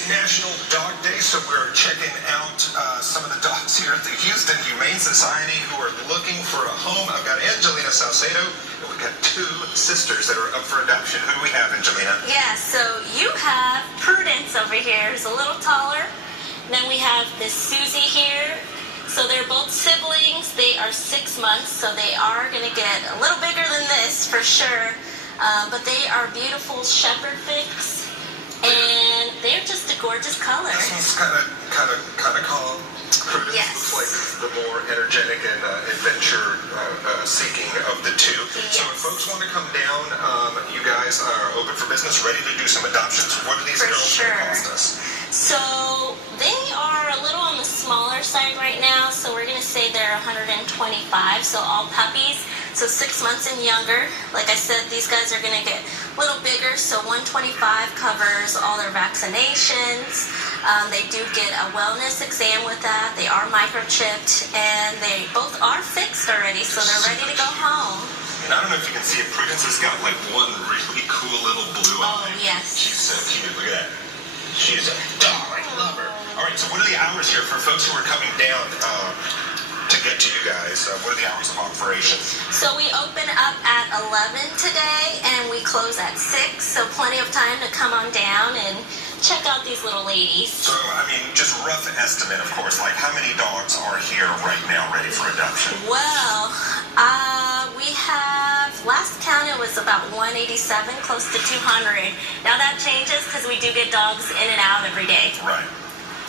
It's National Dog Day, so we're checking out some of the dogs here at the Houston Humane Society who are looking for a home. I've got Angelina Salcedo, and we've got two sisters that are up for adoption. Who do we have, Angelina? Yeah, so you have Prudence over here, who's a little taller. Then we have this Susie here. So they're both siblings. They are 6 months, so they are going to get a little bigger than this for sure. But they are beautiful shepherd mix, and they're just a gorgeous color. This one's kind of calm. Prudence Yes. looks like the more energetic and adventure-seeking of the two. Yes. So if folks want to come down, you guys are open for business, ready to do some adoptions. What are these For girls sure. going to cost us? So they are a little on the smaller side right now, so we're going to say they're 125, so all puppies. So 6 months and younger. Like I said, these guys are going to get a little bigger, so 125 covers all their vaccinations. They do get a wellness exam with that. They are microchipped, and they both are fixed already, so they're ready to go home. And I don't know if you can see it. Prudence has got like one really cool little blue Oh, eye. yes. She's so cute. Look at that. She's a dog. I love her. All right, so what are the hours here for folks who are coming down to get to you guys? What are the hours of operation? So we open up at 11 today, and we close at 6, so plenty of time to come on down and check out these little ladies. So, I mean, just rough estimate, of course, like how many dogs are here right now ready for adoption? Well, we have, last count it was about 187, close to 200. Now that changes because we do get dogs in and out every day. Right.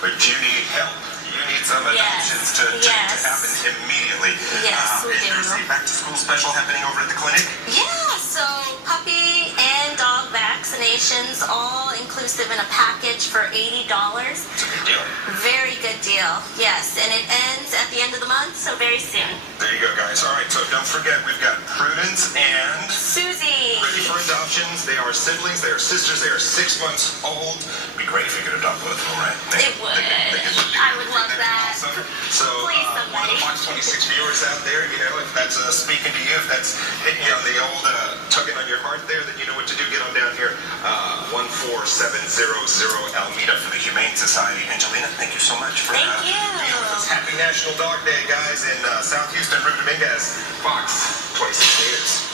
But you need help. You need some adoptions to happen immediately. Yes, we and do. there's the back-to-school special happening over at the clinic? Yeah, so puppy and dog vaccinations all inclusive in a package for $80. It's a good deal. Very good deal, yes. And it ends at the end of the month, so very soon. There you go, guys. All right, so don't forget, we've got Prudence and Susie. ready for adoptions. They are siblings. They are sisters. They are 6 months old. It'd be great if you could adopt both of them, right? It would. I would love that. Awesome. So, Please, one of the somebody. Fox 26 viewers out there, you know, if that's speaking to you, if that's hitting you on the old tugging on your heart there, then you know what to do. Get on down here. 14700 Alameda for the Humane Society. Angelina, thank you so much for Thank being you. with us. Happy National Dog Day, guys, in South Houston. Ruben Dominguez, Fox 26 News.